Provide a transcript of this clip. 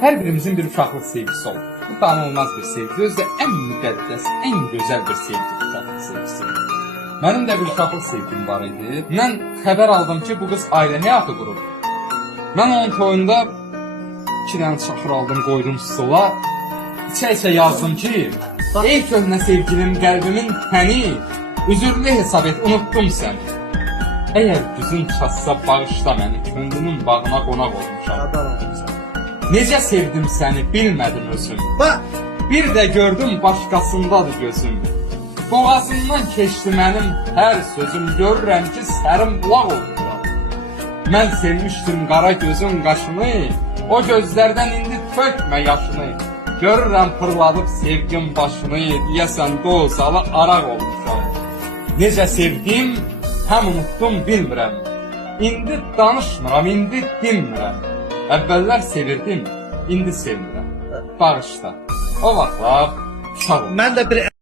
Hər birimizin bir uşaqlıq sevgisi olur. Bu danılmaz bir sevgi, özü də ən müqəddəs, ən gözəl bir sevgi, uşaqlıq sevgisi. Mənim də bir uşaqlıq sevgim var idi. Mən xəbər aldım ki, bu qız ailə həyatı qurur. Mən onun toyunda 2 dənə çaxır aldım, qoydum stola. İçə-içə yazdım ki, ey köhnə sevgilim, qəlbimin təni, üzürlü hesab et, unutdum səni. Əgər güzün çatsa bağışla məni, könlümün bağına qonaq olmuşam. Necə sevdim səni, bilmədim özüm. Bir də gördüm başqasındadır gözüm. Boğazından keçdi mənim hər sözüm, görürəm ki, sərin bulaq olmuşam. Mən sevmişdim qara gözün qaşını, o gözlərdən indi tökmə yaşını. Görürəm fırladıb sevgim başını, deyəsən dozalı araq olmuşam. Necə sevdim, həm unutdum bilmirəm. İndi danışmıram, indi dinmirəm. Əvvəllər sevirdim, indi sevmirəm. Bağışla. O vaxtlar uşaq olmuşam. Mən də bir